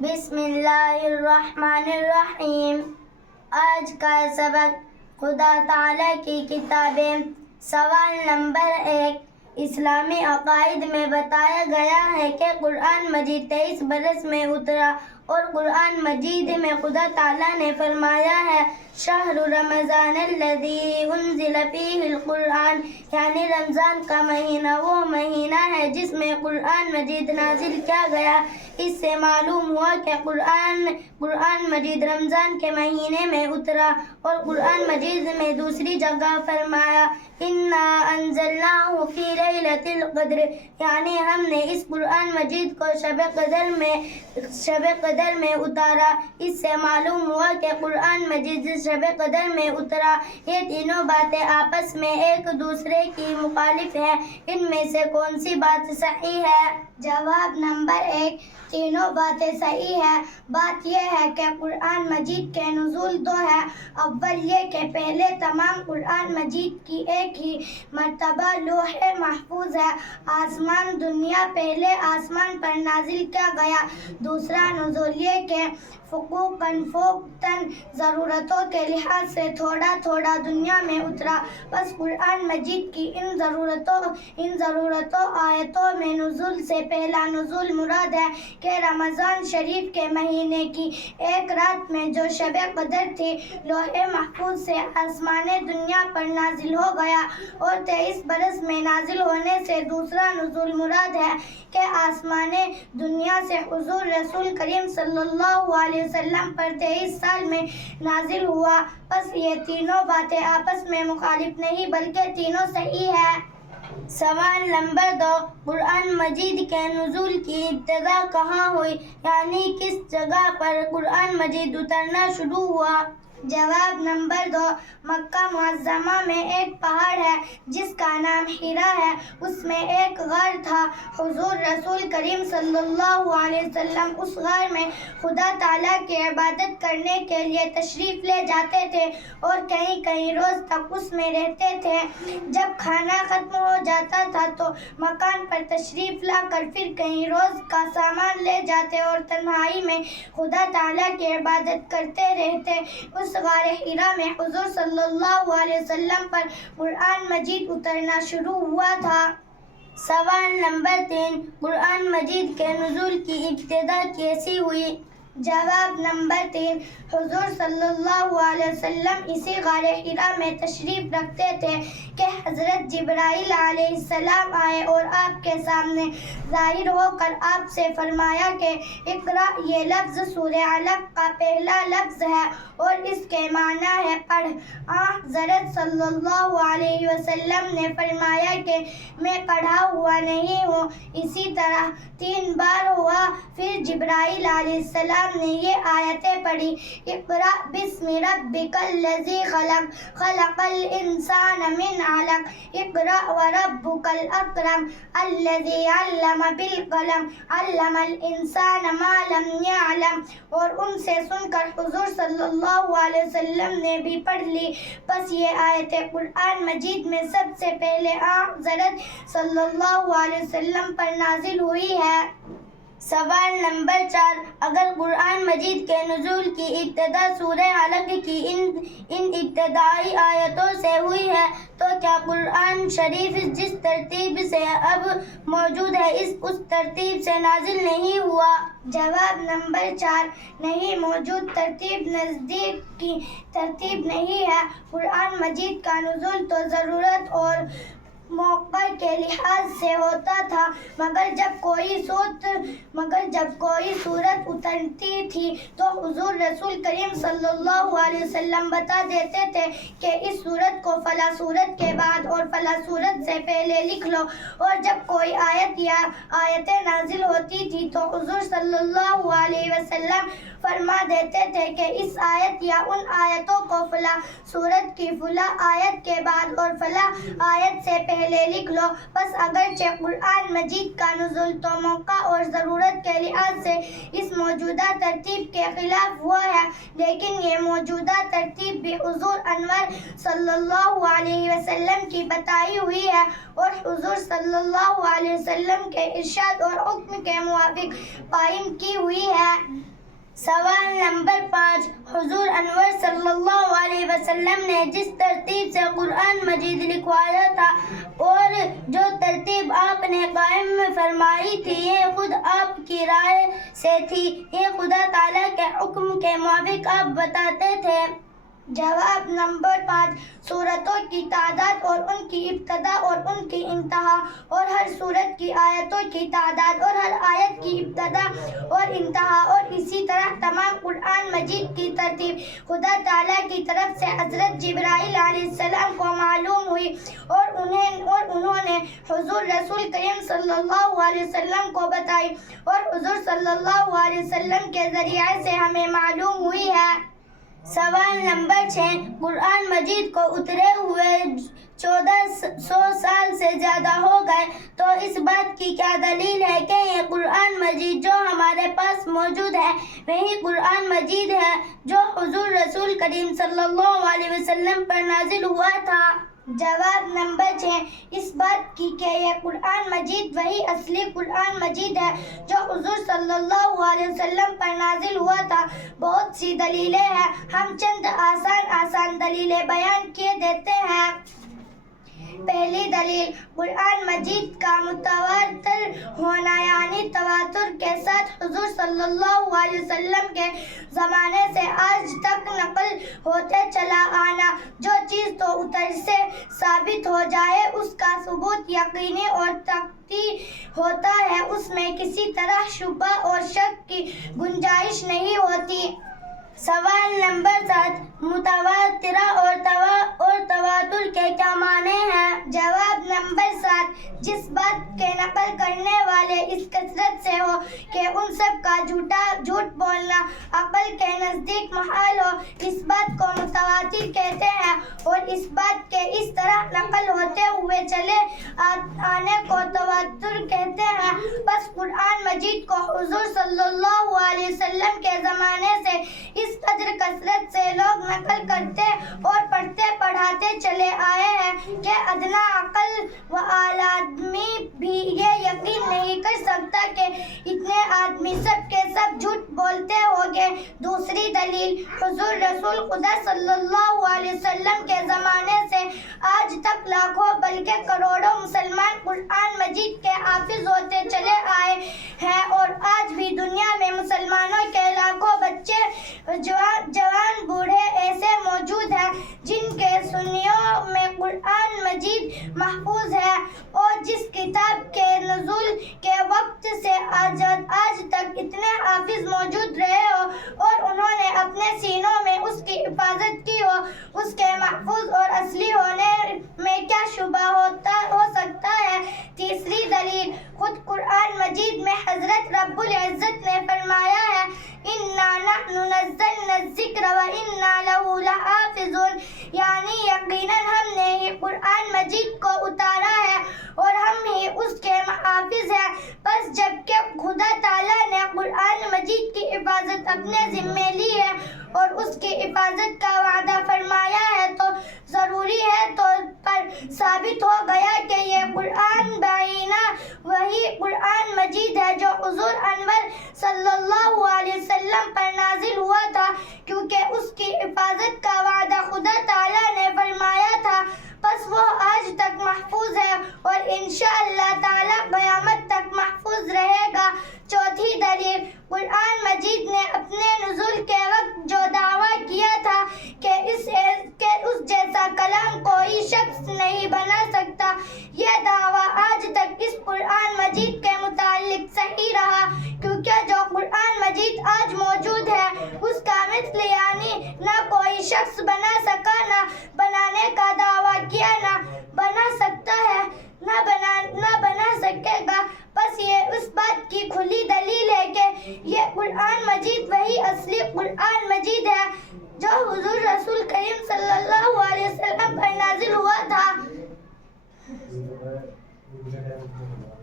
بسم اللہ الرحمن الرحیم۔ آج کا سبق خدا تعالیٰ کی کتابیں۔ سوال نمبر 1، اسلامی عقائد میں بتایا گیا ہے کہ قرآن مجید 23 برس میں اترا، اور قرآن مجید میں خدا تعالیٰ نے فرمایا ہے شہر رمضان الذی انزل فیہ القرآن، یعنی رمضان کا مہینہ وہ مہینہ ہے جس میں قرآن مجید نازل کیا گیا۔ اس سے معلوم ہوا کہ قرآن مجید رمضان کے مہینے میں اترا، اور قرآن مجید میں دوسری جگہ فرمایا انا انزلناہ فی لیلۃ القدر، یعنی ہم نے اس قرآن مجید کو شب قدر میں اتارا۔ اس سے معلوم ہوا کہ قرآن مجید شب قدر میں اترا۔ یہ تینوں باتیں آپس میں ایک دوسرے کی مخالف ہیں، ان میں سے کون سی بات صحیح ہے؟ جواب نمبر 1، تینوں باتیں صحیح ہے۔ بات یہ ہے کہ قرآن مجید کے نزول دو ہے۔ اول یہ کہ پہلے تمام قرآن مجید کی ایک ہی مرتبہ لوح محفوظ ہے، آسمان دنیا پہلے آسمان پر نازل کیا گیا۔ دوسرا نزول یہ کہ فوقتاً ضرورتوں کے لحاظ سے تھوڑا تھوڑا دنیا میں اترا۔ بس قرآن مجید کی ان ضرورتوں آیتوں میں نزول سے پہلا نزول مراد ہے کہ رمضان شریف کے مہینے کی ایک رات میں جو شب قدر تھی، لوح محفوظ سے آسمان دنیا پر نازل ہو گیا، اور 23 برس میں نازل ہونے سے دوسرا نزول مراد ہے کہ آسمان دنیا سے حضور رسول کریم صلی اللہ علیہ وسلم پر 23 سال میں نازل ہوا۔ بس یہ تینوں باتیں آپس میں مخالف نہیں بلکہ تینوں صحیح ہے۔ سوال نمبر 2، قرآن مجید کے نزول کی ابتدا کہاں ہوئی، یعنی کس جگہ پر قرآن مجید اترنا شروع ہوا؟ جواب نمبر 2، مکہ معظمہ میں ایک پہاڑ ہے جس کا نام حرا ہے، اس میں ایک غار تھا۔ حضور رسول کریم صلی اللہ علیہ وسلم اس غار میں خدا تعالیٰ کی عبادت کرنے کے لیے تشریف لے جاتے تھے، اور کئی روز تک اس میں رہتے تھے۔ جب کھانا ختم ہو جاتا تھا تو مکان پر تشریف لا کر پھر کئی روز کا سامان لے جاتے اور تنہائی میں خدا تعالیٰ کی عبادت کرتے رہتے۔ اس غار حرا میں حضور صلی اللہ علیہ وسلم پر قرآن مجید اترنا شروع ہوا تھا۔ سوال نمبر 3، قرآن مجید کے نزول کی ابتدا کیسی ہوئی؟ جواب نمبر 3، حضور صلی اللہ علیہ وسلم اسی غار حرا میں تشریف رکھتے تھے کہ حضرت جبرائیل علیہ السلام آئے اور آپ کے سامنے ظاہر ہو کر آپ سے فرمایا کہ اقرأ، یہ لفظ سورہ علق کا پہلا لفظ ہے اور اس کے معنی ہے پڑھ۔ حضرت صلی اللہ علیہ وسلم نے فرمایا کہ میں پڑھا ہوا نہیں ہوں۔ اسی طرح 3 بار ہوا، پھر جبرائیل علیہ السلام نے یہ آیتیں پڑھی اقرأ بسم ربک الذی خلق، خلق الانسان من علق، اقرأ وربک الاکرم الذی علم بالقلم، علم الانسان ما لم یعلم۔ اور ان سے سن کر حضور صلی اللہ علیہ وسلم نے بھی پڑھ لی۔ بس یہ آیتیں قرآن مجید میں سب سے پہلے حضرت صلی اللہ علیہ وسلم پر نازل ہوئی ہے۔ سوال نمبر 4، اگر قرآن مجید کے نزول کی ابتدا سورہ علق کی ان ابتدائی آیتوں سے ہوئی ہے تو کیا قرآن شریف جس ترتیب سے اب موجود ہے اس ترتیب سے نازل نہیں ہوا؟ جواب نمبر 4، نہیں، موجود ترتیب نزدیک کی ترتیب نہیں ہے۔ قرآن مجید کا نزول تو ضرورت اور موقع کے لحاظ سے ہوتا تھا، مگر جب کوئی صورت اترتی تھی تو حضور رسول کریم صلی اللہ علیہ وسلم بتا دیتے تھے کہ اس صورت کو فلاں صورت کے بعد اور فلاں صورت سے پہلے لکھ لو، اور جب کوئی آیت یا آیتیں نازل ہوتی تھی تو حضور صلی اللہ علیہ وسلم فرما دیتے تھے کہ اس آیت یا ان آیتوں کو فلاں صورت کی فلاں آیت کے بعد اور فلاں آیت سے پہلے پہلے لکھ لو. بس اگرچہ قرآن مجید کا نزول تو موقع اور ضرورت کے لحاظ سے اس موجودہ ترتیب کے خلاف ہوا ہے، لیکن یہ موجودہ ترتیب بھی حضور انور صلی اللہ علیہ وسلم کی بتائی ہوئی ہے اور حضور صلی اللہ علیہ وسلم کے ارشاد اور حکم کے موافق قائم کی ہوئی ہے. سوال نمبر 5. حضور انور صلی اللہ علیہ وسلم نے جس ترتیب سے قرآن مجید لکھوایا تھا اور جو ترتیب آپ نے قائم فرمائی تھی، یہ خود آپ کی رائے سے تھی یا خدا تعالیٰ کے حکم کے موافق آپ بتاتے تھے؟ جواب نمبر 5. سورتوں کی تعداد اور ان کی ابتدا اور ان کی انتہا اور ہر سورت کی آیتوں کی تعداد اور ہر آیت کی ابتدا اور انتہا اور اسی طرح تمام قرآن مجید کی ترتیب خدا تعالیٰ کی طرف سے حضرت جبرائیل علیہ السلام کو معلوم ہوئی اور انہوں نے حضور رسول کریم صلی اللہ علیہ وسلم کو بتائی اور حضور صلی اللہ علیہ وسلم کے ذریعے سے ہمیں معلوم ہوئی ہے. سوال نمبر 6. قرآن مجید کو اترے ہوئے 1400 سال سے زیادہ ہو گئے، تو اس بات کی کیا دلیل ہے کہ یہ قرآن مجید جو ہمارے پاس موجود ہے وہی قرآن مجید ہے جو حضور رسول کریم صلی اللہ علیہ وسلم پر نازل ہوا تھا؟ جواب نمبر 6. اس بات کی کہ یہ قرآن مجید وہی اصلی قرآن مجید ہے جو حضور صلی اللہ علیہ وسلم پر نازل ہوا تھا، بہت سی دلیلیں ہیں. ہم چند آسان دلیلیں بیان کیے دیتے ہیں. پہلی دلیل، قرآن مجید کا متواتر ہونا، یعنی تواتر کے ساتھ حضور صلی اللہ علیہ وسلم کے زمانے سے آج تک نقل ہوتے چلا آنا. جو چیز تو اتر سے ثابت ہو جائے اس کا ثبوت یقینی اور قطعی ہوتا ہے، اس میں کسی طرح شبہ اور شک کی گنجائش نہیں ہوتی. سوال نمبر 7. متواترہ اور تواتر کے کیا معنی ہیں؟ جواب نمبر 7. جس بات کے نقل کرنے والے اس کثرت سے ہو کہ ان سب کا جھوٹ بولنا عقل کے نزدیک محال ہو، اس بات کو متواتر کہتے ہیں، اور اس بات کے اس طرح نقل ہوتے ہوئے چلے آنے کو تواتر کہتے ہیں. بس قرآن مجید کو حضور صلی اللہ علیہ وسلم کے زمانے سے اس قدر کثرت سے لوگ نقل کرتے اور پڑھتے پڑھاتے چلے آئے ہیں کہ ادنا عقل و اعلی آدمی بھی یہ یقین نہیں کر سکتا کہ اتنے آدمی سب کے سب جھوٹ بولتے ہوں گے. دوسری دلیل، حضور رسول خدا صلی اللہ علیہ وسلم کے زمانے سے آج تک لاکھوں بلکہ کروڑوں مسلمان قرآن مجید کے حافظ ہوتے چلے آئے ہیں، اور آج بھی دنیا میں مسلمانوں کے لاکھوں بچے، جوان بوڑھے ایسے موجود ہیں جن کے سینوں میں قرآن مجید محفوظ ہے، اور جس کتاب کے نزول کے وقت سے آج تک اتنے حافظ موجود رہے ہو اور انہوں نے اپنے سینوں میں اس کی حفاظت کی ہو، اس کے محفوظ اور اصلی ہونے میں کیا شبہ ہو سکتا ہے؟ تیسری دلیل، خود قرآن مجید میں حضرت رب العزت نے فرمایا ہے اِنَّا نَحْنُ نَزَّلْنَا الذِّكْرَ وَإِنَّا لَهُ لَحَافِظُونَ، یعنی یقیناً ہم نے ہی قرآن مجید کو اتارا ہے اور ہم ہی اس کے محافظ ہیں. بس جبکہ خدا تعالیٰ نے قرآن مجید کی حفاظت اپنے ذمے لی ہے اور اس کی حفاظت کا وعدہ فرمایا ہے، تو ضروری ہے طور پر ثابت ہو گیا کہ یہ قرآن بعینہ وہی قرآن مجید ہے جو حضور انور صلی اللہ علیہ وسلم پر نازل ہوا تھا، کیونکہ اس کی حفاظت کا وعدہ خدا تعالیٰ نے فرمایا تھا. بس وہ آج تک محفوظ ہے اور انشاءاللہ تعالیٰ قیامت تک محفوظ رہے گا. چوتھی دلیل، قرآن مجید نے اپنے نزول کے وقت جو دعویٰ کیا تھا کہ اس جیسا کلام کوئی شخص نہیں بنا سکتا، یہ دعویٰ آج تک اس قرآن مجید کے متعلق صحیح رہا، کیونکہ جو قرآن مجید آج موجود ہے اس کا مثل یعنی نہ کوئی شخص بنا سکا، نہ بنانے کا دعویٰ کیا، نہ بنا سکتا ہے، نہ بنا سکے گا. بس یہ اس بات کی کھلی دلیل ہے کہ یہ قرآن مجید وہی اصلی قرآن مجید ہے جو حضور رسول کریم صلی اللہ علیہ وسلم پر نازل ہوا تھا. یہ تو ہے